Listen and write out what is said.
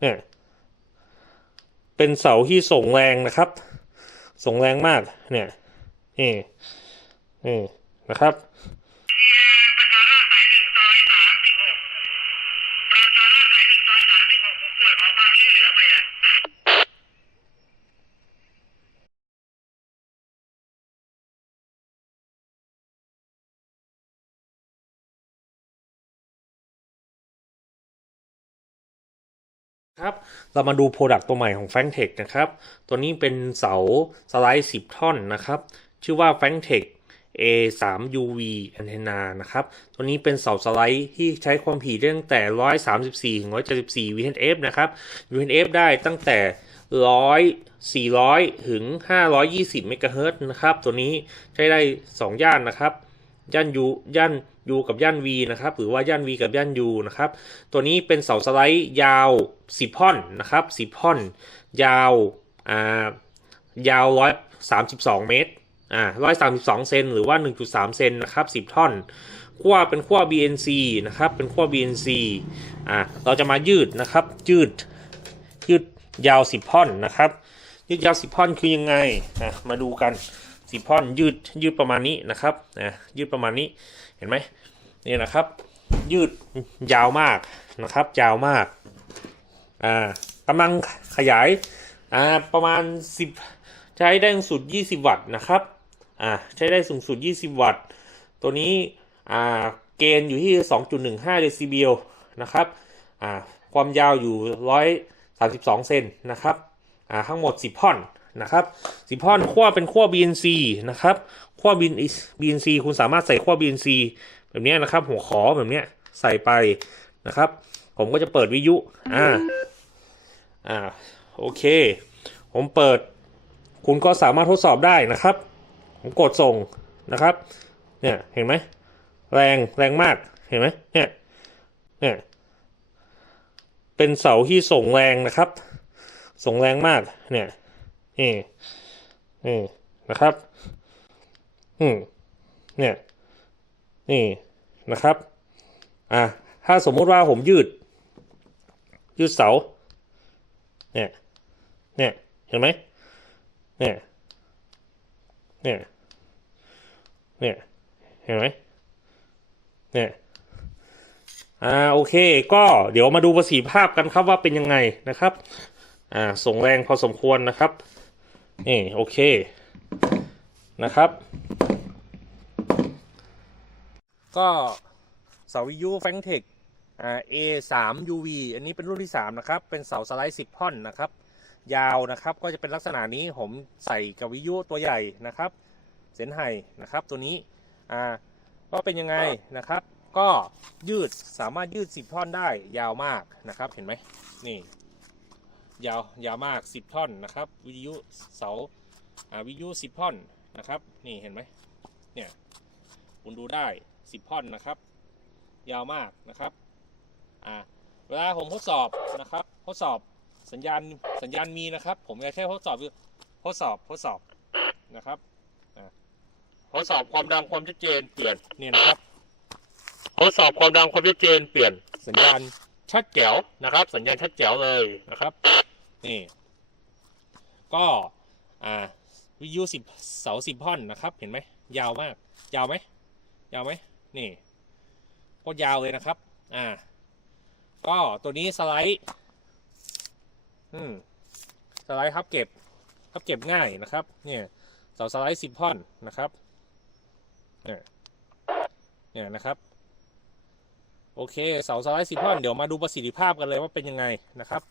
เนี่ยเป็นเสาที่ส่งแรงนะครับ ส่งแรงมาก เนี่ยนี่นี่นะครับ ครับเรามาดูโปรดักต์ตัวใหม่ของ f a n t e c h นะครับ ตัวนี้เป็นเสาสไลด์ 10 ท่อนนะครับ ชื่อว่า f a n t e c h A3 UV Antenna นะครับ ตัวนี้เป็นเสาสไลด์ที่ใช้ความถี่ได้ตั้งแต่ 134ถึง174 VHF นะครับ VHF ได้ตั้งแต่ 100 400 ถึง 520 เมกะเฮิรตซ์นะครับ ตัวนี้ใช้ได้ 2 ย่านนะครับ ย่าน U ย่าน U กับย่าน V นะครับหรือว่าย่าน V กับย่าน U นะครับตัวนี้เป็นเสาสไลด์ยาว 10ท่อนนะครับ10ท่อน ยาวอ่ายาว 132 เมตรอ่า132 เซนหรือว่า 1.3 เซนนะครับ10 ท่อนขั้วเป็นขั้ว BNC นะครับเป็นขั้ว BNC อ่าเราจะมายืดนะครับยืดยืดยาว 10ท่อนนะครับยืดยาว 10ท่อนคือยังไงอะมาดูกัน 10ท่อนยืดยืดประมาณนี้นะครับอ่ายืดประมาณนี้ เห็นไหมนี่นะครับ ยืดยาวมากนะครับ ยาวมากอ่ากำลังขยายอ่าประมาณ 10 ใช้ได้สูงสุด 20 วัตต์นะครับอ่าใช้ได้สูงสุด 20 วัตต์ ตัวนี้อ่าเกณฑ์อยู่ที่ 2.15 เดซิเบลนะครับอ่าความยาวอยู่ 132 เซนนะครับอ่าทั้งหมด 10 ท่อน นะครับ10ท่อนขั้วเป็นขั้ว BNC นะครับขั้ว BNC คุณสามารถใส่ขั้ว BNC แบบนี้นะครับ หัวขอแบบนี้ใส่ไปนะครับ ผมก็จะเปิดวิทยุอ่าอ่าโอเค ผมเปิด คุณก็สามารถทดสอบได้นะครับ ผมกดส่งนะครับ เนี่ยเห็นไหมแรงแรงมากเห็นไหมเนี่ยเนี่ยเป็นเสาที่ส่งแรงนะครับ ส่งแรงมากเนี่ย นี่นี่นะครับ อืมเนี่ยนี่นะครับ อะถ้าสมมุติว่าผมยืด ยืดเสา เนี่ย เนี่ย เห็นไหมเนี่ย เนี่ย เนี่ย เห็นไหมเนี่ยอ่าโอเค ก็เดี๋ยวมาดูประสิทธิภาพกันครับว่าเป็นยังไงนะครับ อ่า ส่งแรงพอสมควรนะครับ นี่โอเคนะครับ ก็เสาวิยุแฟงเทคอ่า A3 UV อันนี้เป็นรุ่นที่ 3 นะครับ เป็นเสาสไลด์ 10ท่อนนะครับ ยาวนะครับก็จะเป็นลักษณะนี้ผมใส่กับวิยุตัวใหญ่นะครับเซนไฮนะครับตัวนี้อ่าก็เป็นยังไงนะครับ ก็ยืดสามารถยืด 10 ท่อนได้ยาวมากนะครับ เห็นไหมนี่ ยาวยาวมาก 10 ท่อนนะครับ วิทยุเสาวิทยุ 10 ท่อนนะครับ นี่เห็นไหมเนี่ยคุณดูได้ 10 ท่อนนะครับ ยาวมากนะครับอ่าเวลาผมทดสอบนะครับ ทดสอบสัญญาณสัญญาณมีนะครับ ผมแค่ทดสอบทดสอบทดสอบนะครับทดสอบความดังความชัดเจนเปลี่ยนนี่นะครับทดสอบความดังความชัดเจนเปลี่ยนสัญญาณ ชัดแจ๋วนะครับ สัญญาณชัดแจ๋วเลยนะครับนี่ก็อ่าวิทยุสิบเสาสิบท่อนนะครับ เห็นไหมยาวมาก ยาวไหมยาวไหมนี่โคตรยาวเลยนะครับ อ่า ก็ตัวนี้สไลด์อืมสไลด์ครับเก็บครับเก็บง่ายนะครับ เนี่ยเสาสไลด์สิบท่อนนะครับเนี่ยเนี่ยนะครับ โอเคเสาสไลด์สิบท่อนเดี๋ยวมาดูประสิทธิภาพกันเลยว่าเป็นยังไงนะครับ